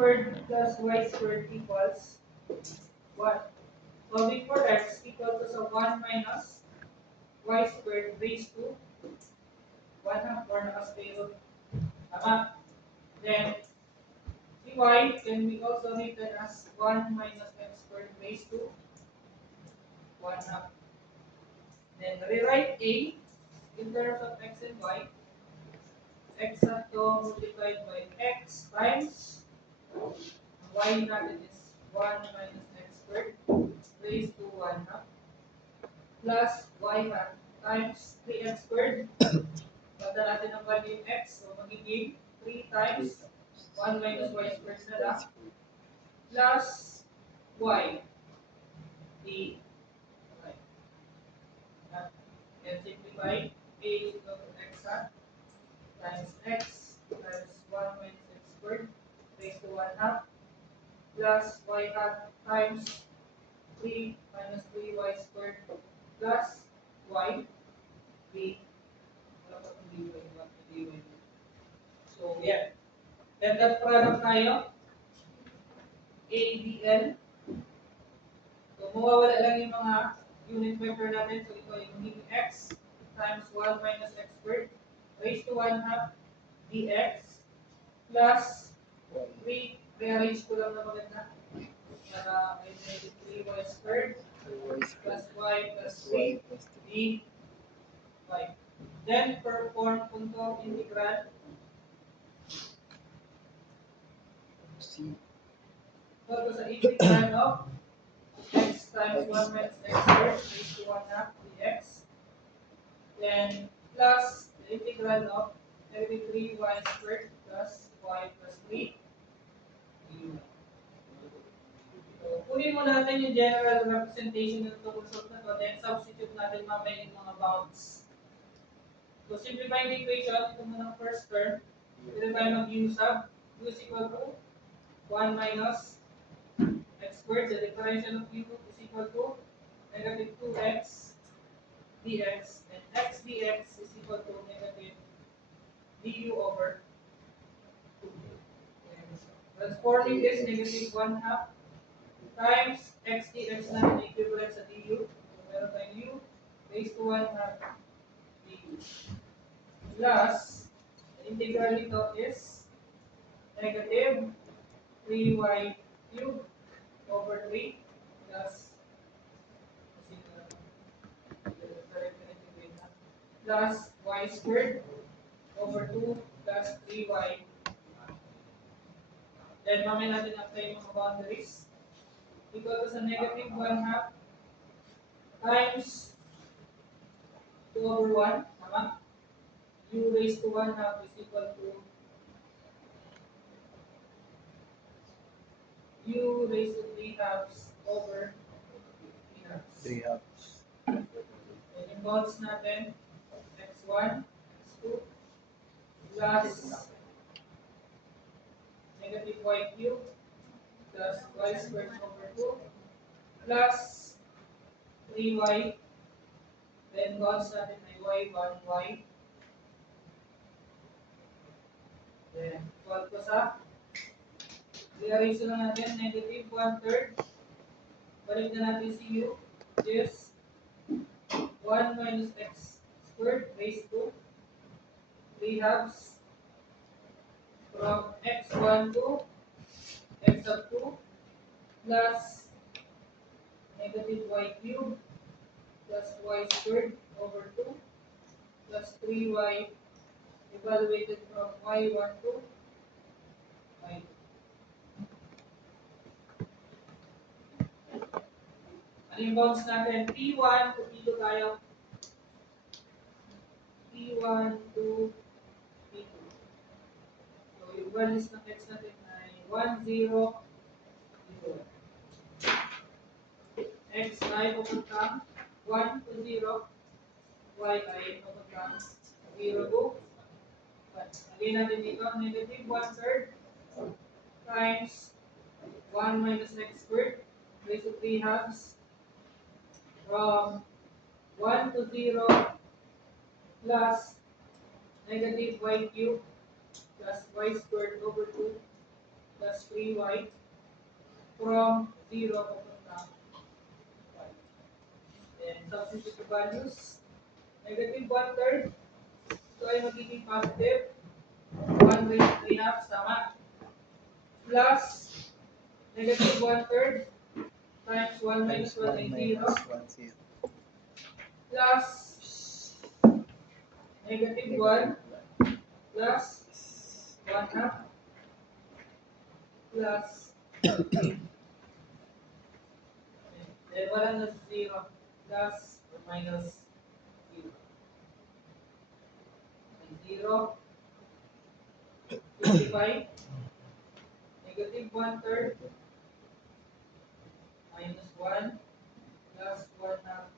squared plus y squared equals 1. So before x equal to sa 1 minus y squared raised to 1 half or naka-zero. Tama. Then dy can be also written as 1 minus x squared raised to 1 half. Then rewrite a in terms of x and y. X hat to multiplied by x times y natin is 1 minus x squared raised to 1 half plus y hat times 3x squared. Banda natin ang value yung x, so magiging 3 times 1 minus y squared na lang plus y d. Okay. And simplify, a is equal to x hat times x times 1 minus x squared raised to 1 half plus y hat times 3 minus 3y squared plus y b. Wala pa itong dy. So, yan. Then that product tayo, ADL. So, mawawala lang yung mga unit vector natin. So, ito yung magiging x times 1 minus x squared raised to 1 half dx plus 3, rearrange ko lang na maganda. Para may 3y squared plus y plus 3 dy. Then, perform punto integral. So, ito sa integral of x times 1 minus x squared raised to 1 half dx. Then, plus the integral of negative 3y squared plus y plus 3 dy. So, kunin mo natin yung general representation ng itong result na to, then substitute natin mamaya yung mga bounds. So, simplify the equation, ito muna ang first term. Pwede tayo mag-u sub. U is equal to 1 minus x squared. The differential of u is equal to negative 2x dx. And x dx is equal to negative du over 2. Transforming this negative 1 half times x dx na equivalent sa du. So, meron tayong u raised to 1 half du. Plus, the integral nito is negative 3y cubed over 3 plus y squared over 2 plus 3y. Then, mamaya natin apply yung mga boundaries. Equal to sa negative 1 half times 2 over 1. Tama? U raised to 1 half is equal to u raised to 3 halves over 3 halves. 3 halves. And yung bounds natin, x1, x2, plus negative y cubed plus y squared over 2 plus 3y. Then bounds natin ay y1, y. Then, equal to sa rearrange na natin, negative 1/3. Balik na natin si u, which is 1 minus x squared raised to 3 halves from x1 to x sub 2 plus negative y cubed plus y squared over 2 plus 3y evaluated from y1 to y2. Ano yung bounds natin? P1 to P2 tayo. P1 to P2. So, yung values ng x natin ay 1, 0, 0. X ay pupuntang 1 to 0. Y ay pupuntang 0 to 1. Lagyan natin dito, negative 1/3 times 1 minus x squared raised to 3 halves from 1 to 0 plus negative y cubed plus y squared over 2 plus 3y from 0 papunta y. Then substitute the values. Negative 1/3. So ay magiging positive. 1 raised to 3 halves, tama. Plus negative 1/3 times 1 minus 1 ay 0. Plus negative 1 plus 1 half plus then wala na 0 plus or minus 0. 0, 55, negative 1/3 minus 1 plus 1 half